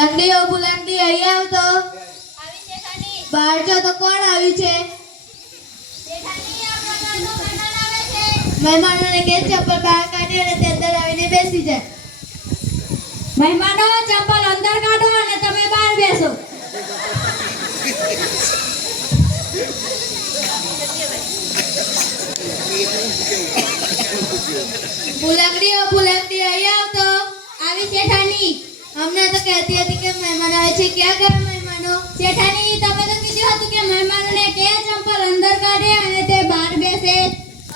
ભૂલકડી ઓ ભૂલકડી અહીં આવી શેઠાણી બહાર જો તો કોણ આવી છે? મહેમાનોને કે ચપ્પલ બહાર કાઢી અને તે અંદર આવીને બેસી જાય. મહેમાનો ચપ્પલ અંદર કાઢો અને તમે બહાર બેસો. ભૂલકડી ઓ અમને કહેતી હતી કે મહેમાન આવે છે, ક્યાં ગયા મહેમાનો? શેઠાણી તમે તો કીધું હતું કે મહેમાનોને કે ચંપલ અંદર કાઢે અને તે બહાર બેસે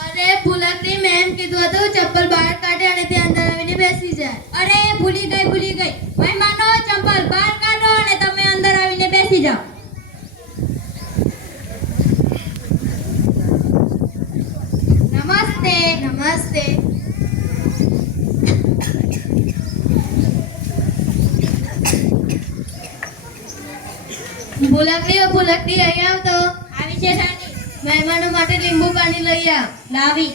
અરે ભૂલકડી મેં એમ કીધું હતું ચપ્પલ બહાર કાઢે અને તે અંદર આવીને બેસી જાય અરે ભૂલી ગઈ ભૂલી ગઈ મહેમાનો ચંપલ બહાર કાઢો અને તમે અંદર આવીને બેસી જાઓ નમસ્તે નમસ્તે ભૂલકડી ઓ ભૂલકડી અહીં આવતો આવી છે સાની. મહેમાનો માટે લીંબુ પાણી લઈ આવ. લાવી.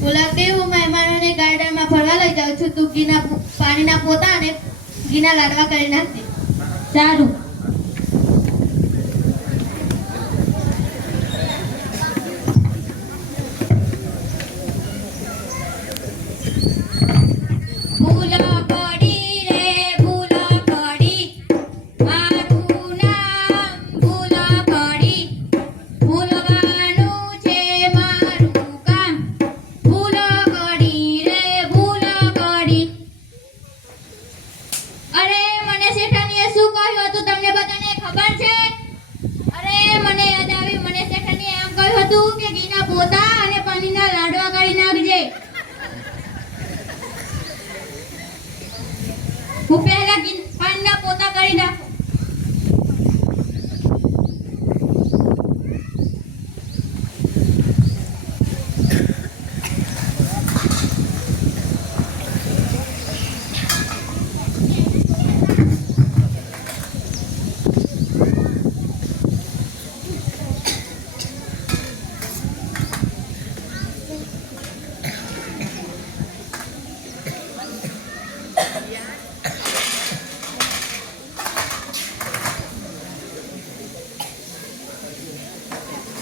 ભૂલકડી હું મહેમાનોને ગાર્ડનમાં ફરવા લઈ જાઉં છું. તું પો- પાણીના પોતા અને ઘીના લાડવા કરી નાખજે. સારું ફૂલો Kupelagin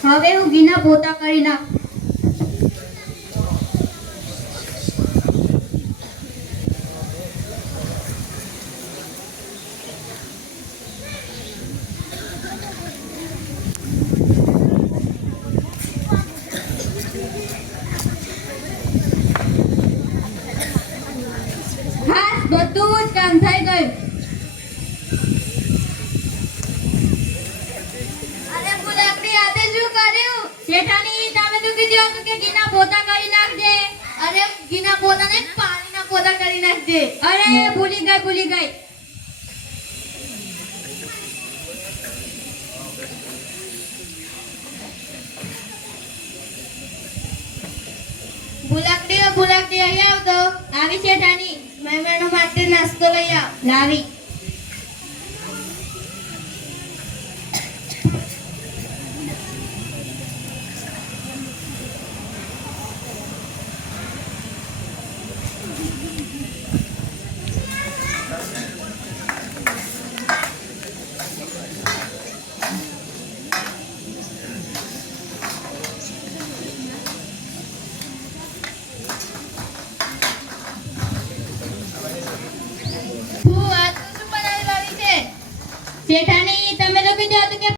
હવે હું ઘીના પોતા કરી નાખ. બધું જ કામ થઈ ગયું અરે ભૂલકડી આજે શું કર્યું શેઠાણી તમે તો કે ગીના પોતા કરી નાખજે. અરે ગીના પોતા ને પાણીના પોતા કરી નાખજે. અરે, ભૂલી ગઈ ભૂલી ગઈ. ભૂલાકડી ભૂલાકડી અહીંયા આવતો આવી છે શેઠાણી મહેમાનો માટે નાસ્તો લઈ આવ. લાવી. શેઠાણી તમે તો કીધું હતું કે